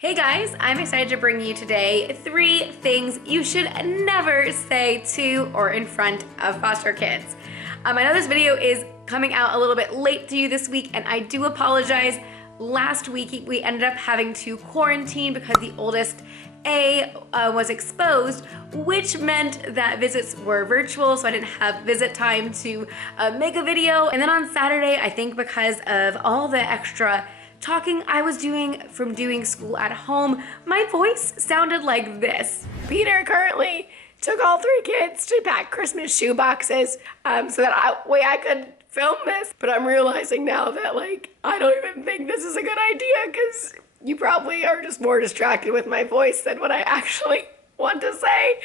Hey guys, I'm excited to bring you today 3 things you should never say to or in front of foster kids. I know this video is coming out a little bit late to you this week, and I do apologize. Last week we ended up having to quarantine because the oldest A was exposed, which meant that visits were virtual, so I didn't have visit time to make a video. And then on Saturday, I think because of all the extra talking I was doing from doing school at home, my voice sounded like this. Peter currently took all 3 kids to pack Christmas shoe boxes so that I could film this. But I'm realizing now that I don't even think this is a good idea because you probably are just more distracted with my voice than what I actually want to say.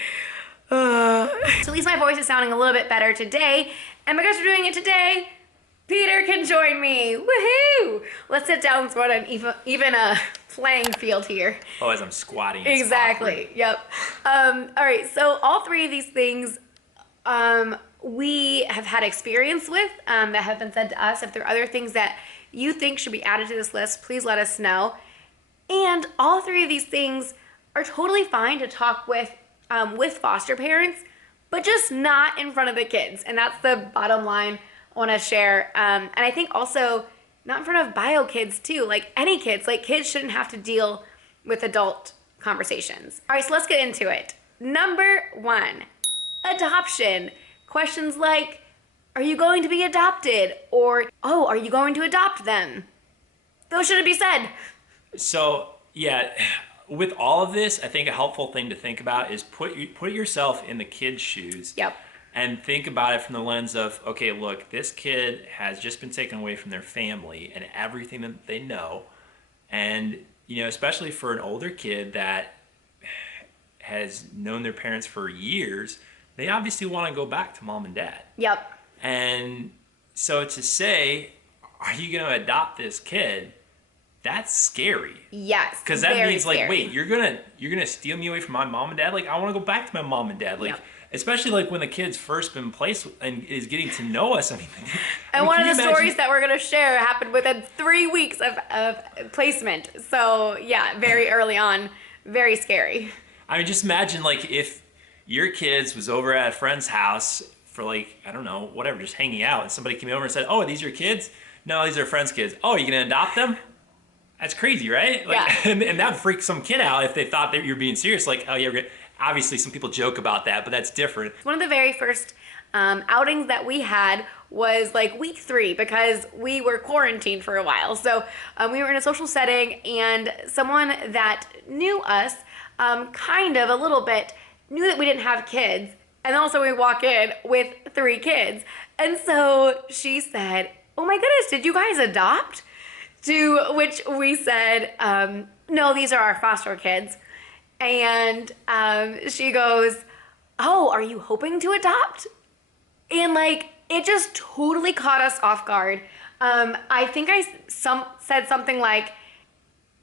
So at least my voice is sounding a little bit better today. And because we're doing it today, Peter can join me. Woohoo! Let's sit down so we're on an even a playing field here. Oh, as I'm squatting. Exactly. Yep. All right. So all 3 of these things we have had experience with that have been said to us. If there are other things that you think should be added to this list, please let us know. And all 3 of these things are totally fine to talk with foster parents, but just not in front of the kids. And that's the bottom line I want to share. And I think also not in front of bio kids too, like any kids. Like kids shouldn't have to deal with adult conversations. All right, so let's get into it. Number 1, adoption. Questions like, are you going to be adopted? Or, oh, are you going to adopt them? Those shouldn't be said. So yeah, with all of this, I think a helpful thing to think about is put yourself in the kid's shoes. Yep. And think about it from the lens of, okay, look, this kid has just been taken away from their family and everything that they know. And, especially for an older kid that has known their parents for years, they obviously want to go back to mom and dad. Yep. And so to say, are you going to adopt this kid? That's scary. Yes. Because that means scary. wait, you're gonna steal me away from my mom and dad? I want to go back to my mom and dad. Yep. Especially when the kid's first been placed and is getting to know us. And one of the stories that we're going to share happened within 3 weeks of placement. So yeah, very early on, very scary. I mean, just imagine if your kids was over at a friend's house for I don't know, whatever, just hanging out, and somebody came over and said, "Oh, are these your kids?" "No, these are friends' kids." "Oh, are you going to adopt them?" That's crazy, right? Yeah. And that would freak some kid out if they thought that you're being serious. Oh yeah, obviously some people joke about that, but that's different. One of the very first outings that we had was week 3 because we were quarantined for a while. So we were in a social setting, and someone that knew us kind of a little bit knew that we didn't have kids. And then also we walk in with 3 kids. And so she said, "Oh my goodness, did you guys adopt?" To which we said, "No, these are our foster kids." And she goes, "Oh, are you hoping to adopt?" And it just totally caught us off guard. I think I said something like,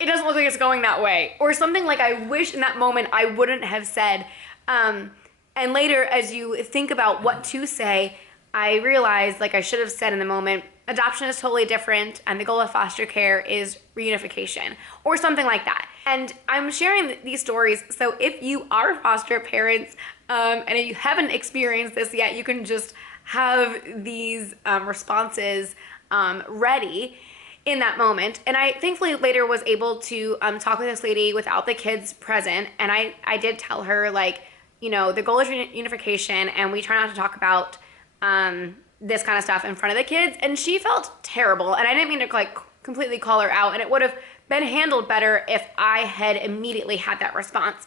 "It doesn't look like it's going that way," or something I wish in that moment I wouldn't have said. And later, as you think about what to say, I realized I should have said in the moment, adoption is totally different, and the goal of foster care is reunification, or something like that. And I'm sharing these stories so if you are foster parents and if you haven't experienced this yet, you can just have these responses ready in that moment. And I thankfully later was able to talk with this lady without the kids present, and I did tell her the goal is reunification, and we try not to talk about this kind of stuff in front of the kids. And she felt terrible, and I didn't mean to completely call her out, and it would have been handled better if I had immediately had that response.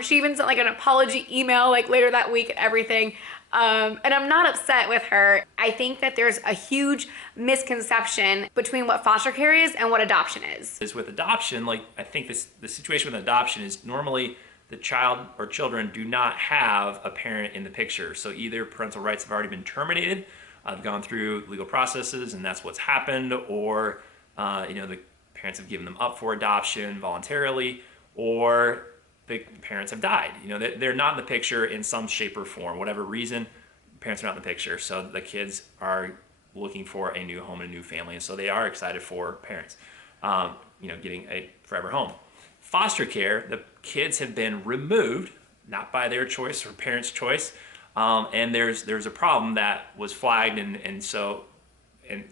She even sent an apology email later that week and everything. And I'm not upset with her. I think that there's a huge misconception between what foster care is and what adoption is. With adoption, I think the situation with adoption is normally the child or children do not have a parent in the picture. So either parental rights have already been terminated, I've gone through legal processes and that's what's happened, or the parents have given them up for adoption voluntarily, or the parents have died. They're not in the picture in some shape or form. Whatever reason, parents are not in the picture. So the kids are looking for a new home and a new family, and so they are excited for parents, getting a forever home. foster care, the kids have been removed, not by their choice or parents' choice, and there's a problem that was flagged, and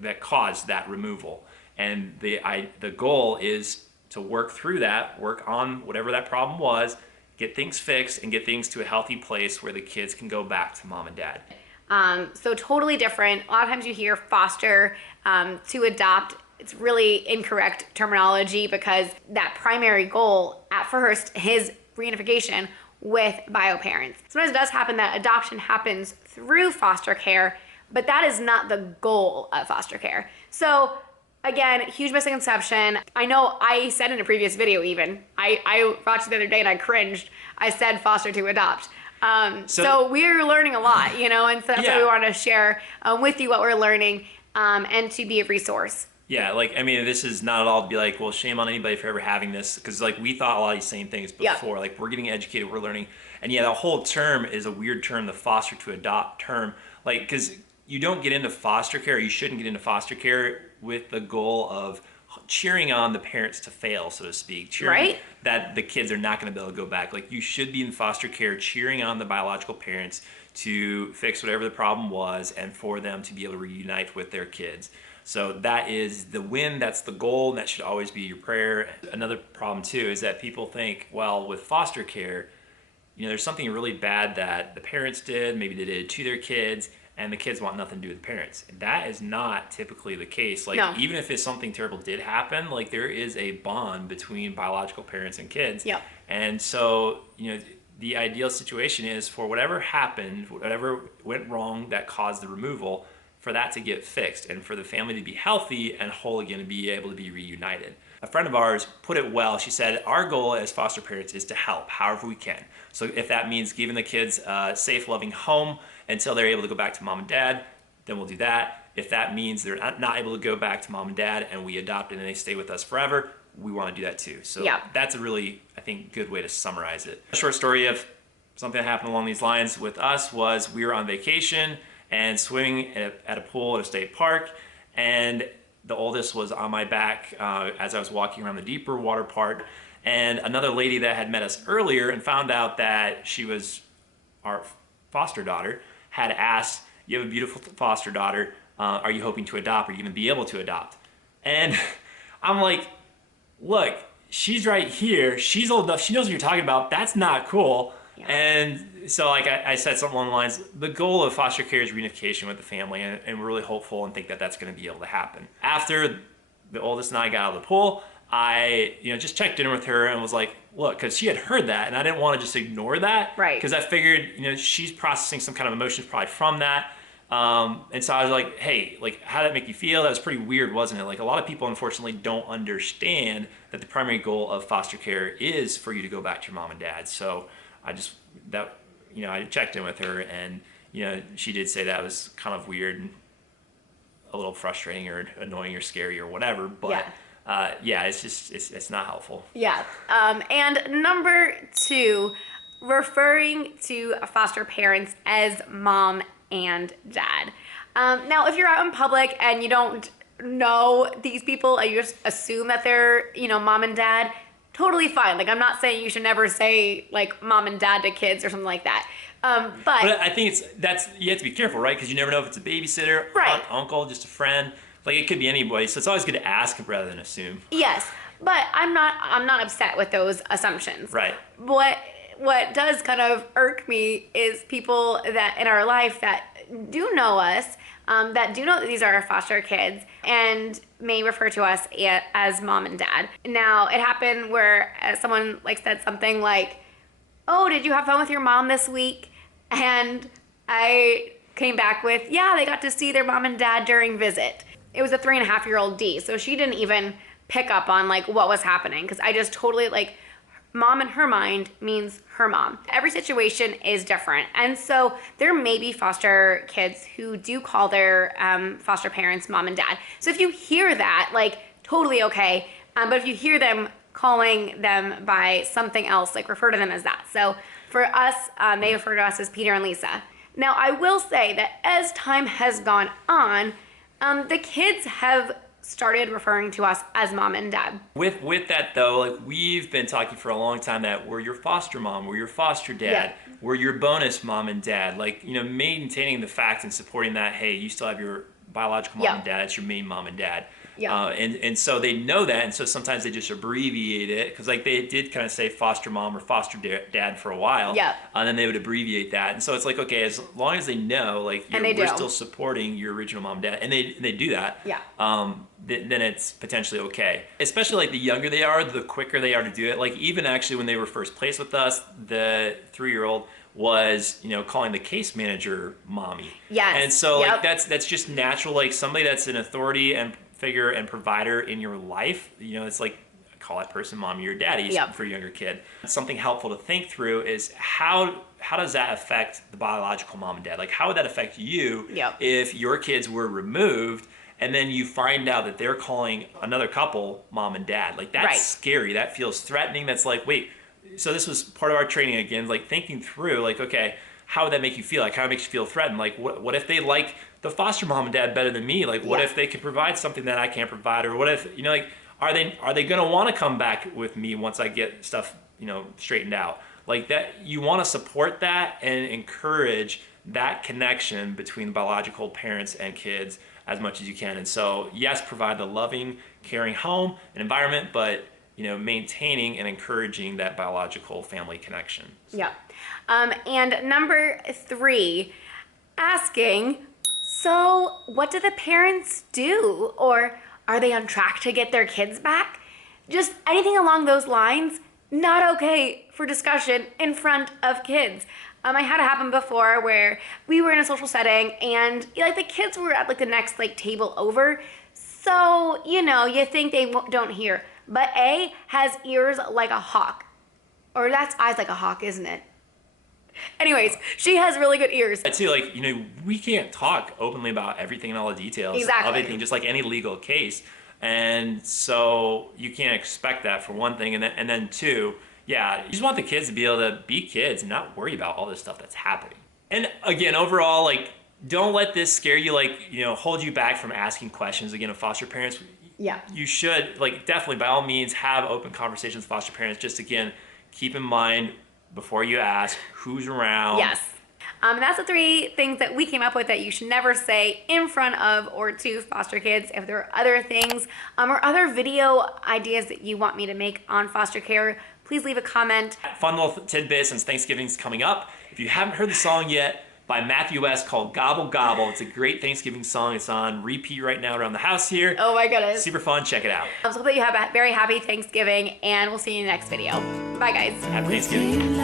that caused that removal. And the goal is to work through that, work on whatever that problem was, get things fixed, and get things to a healthy place where the kids can go back to mom and dad. So totally different. A lot of times you hear foster to adopt. It's really incorrect terminology because that primary goal at first is reunification with bio parents. Sometimes it does happen that adoption happens through foster care, but that is not the goal of foster care. So again, huge misconception. I know I said in a previous video even, I watched it the other day and I cringed. I said foster to adopt. So we're learning a lot, you know, and so that's why we want to share with you what we're learning and to be a resource. Yeah, like, I mean, this is not at all to be like, well, shame on anybody for ever having this, because, like, we thought a lot of these same things before. Like, we're getting educated, we're learning. And, yeah, the whole term is a weird term, the foster to adopt term. Like, because you don't get into foster care, you shouldn't get into foster care with the goal of cheering on the parents to fail, so to speak. Cheering that the kids are not going to be able to go back. Like, you should be in foster care cheering on the biological parents to fix whatever the problem was and for them to be able to reunite with their kids. So that is the win, that's the goal, and that should always be your prayer. Another problem too is that people think, well, with foster care, you know, there's something really bad that the parents did, maybe they did to their kids, and the kids want nothing to do with the parents. And that is not typically the case. Like, even if something terrible did happen, like, there is a bond between biological parents and kids. Yep. And so, you know, the ideal situation is for whatever happened, whatever went wrong that caused the removal, for that to get fixed and for the family to be healthy and whole again and be able to be reunited. A friend of ours put it well. She said, our goal as foster parents is to help however we can. So if that means giving the kids a safe, loving home until they're able to go back to mom and dad, then we'll do that. If that means they're not able to go back to mom and dad and we adopt and they stay with us forever, we want to do that too. So that's a really, I think, good way to summarize it. A short story of something that happened along these lines with us was we were on vacation and swimming at a pool at a state park, and the oldest was on my back as I was walking around the deeper water part, and another lady that had met us earlier and found out that she was our foster daughter had asked, you have a beautiful foster daughter, are you hoping to adopt? Are you going to be able to adopt? And I'm like, look, she's right here, she's old enough, she knows what you're talking about, that's not cool. And so, like, I said something along the lines, the goal of foster care is reunification with the family, and we're really hopeful and think that that's going to be able to happen. After the oldest and I got out of the pool, I, you know, just checked in with her and was like, look, because she had heard that, and I didn't want to just ignore that. Right. Because I figured, you know, she's processing some kind of emotions probably from that. And so I was like, hey, like, how did that make you feel? That was pretty weird, wasn't it? Like, a lot of people, unfortunately, don't understand that the primary goal of foster care is for you to go back to your mom and dad. So I checked in with her, and, you know, she did say that was kind of weird and a little frustrating or annoying or scary or whatever, but it's just, it's not helpful. Yeah. And number 2, referring to foster parents as mom and dad. Now, if you're out in public and you don't know these people and you just assume that they're, you know, mom and dad, totally fine. Like, I'm not saying you should never say, like, mom and dad to kids or something like that. But I think you have to be careful, right? Because you never know if it's a babysitter, aunt, uncle, just a friend. Like, it could be anybody. So it's always good to ask rather than assume. Yes, but I'm not upset with those assumptions. Right. What does kind of irk me is people that in our life that do know us, that do know that these are our foster kids and may refer to us as mom and dad. Now, it happened where someone said something like, oh, did you have fun with your mom this week? And I came back with, yeah, they got to see their mom and dad during visit. It was a 3.5-year-old D, so she didn't even pick up on what was happening, because I just totally mom in her mind means her mom. Every situation is different. And so there may be foster kids who do call their foster parents mom and dad. So if you hear that, totally okay. But if you hear them calling them by something else, refer to them as that. So for us, they refer to us as Peter and Lisa. Now, I will say that as time has gone on, the kids have started referring to us as mom and dad. With that though, like we've been talking for a long time that we're your foster mom, we're your foster dad, we're your bonus mom and dad. Like, maintaining the fact and supporting that, hey, you still have your biological mom and dad, it's your main mom and dad. And so they know that, and so sometimes they just abbreviate it, because like they did kind of say foster mom or foster dad for a while, and then they would abbreviate that, and so it's like, okay, as long as they know, like we're still supporting your original mom and dad, and they do that, then it's potentially okay. Especially like the younger they are, the quicker they are to do it. Like even actually when they were first placed with us, the 3-year-old was calling the case manager mommy. And so like that's just natural. Like somebody that's an authority and figure and provider in your life, it's like, call that person mommy or daddy for a younger kid. Something helpful to think through is how does that affect the biological mom and dad? Like how would that affect you if your kids were removed and then you find out that they're calling another couple mom and dad? Like that's scary. That feels threatening. That's like, wait, so this was part of our training again, like thinking through, like, okay, how would that make you feel? Like how it makes you feel threatened? Like what if they like the foster mom and dad better than me? Like what if they could provide something that I can't provide? Or what if, like, are they gonna want to come back with me once I get stuff, straightened out? Like that, you want to support that and encourage that connection between biological parents and kids as much as you can. And so yes, provide the loving, caring home and environment, but maintaining and encouraging that biological family connection. And number 3, asking, so what do the parents do? Or are they on track to get their kids back? Just anything along those lines, not okay for discussion in front of kids. I had it happen before where we were in a social setting and like the kids were at like the next like table over. So, you think they don't hear. But A has ears like a hawk. Or that's eyes like a hawk, isn't it? Anyways, she has really good ears. I'd say, like, we can't talk openly about everything and all the details of anything, just like any legal case. And so you can't expect that, for one thing. And then 2, you just want the kids to be able to be kids and not worry about all this stuff that's happening. And again, overall, like, don't let this scare you, like, hold you back from asking questions. Again, of foster parents, you should, like, definitely by all means have open conversations with foster parents. Just again, keep in mind before you ask who's around. That's the 3 things that we came up with that you should never say in front of or to foster kids. If there are other things or other video ideas that you want me to make on foster care, please leave a comment. Fun little tidbit since Thanksgiving's coming up. If you haven't heard the song yet, by Matthew West, called Gobble Gobble. It's a great Thanksgiving song. It's on repeat right now around the house here. Oh my goodness. Super fun. Check it out. So hope that you have a very happy Thanksgiving, and we'll see you in the next video. Bye, guys. Happy Thanksgiving.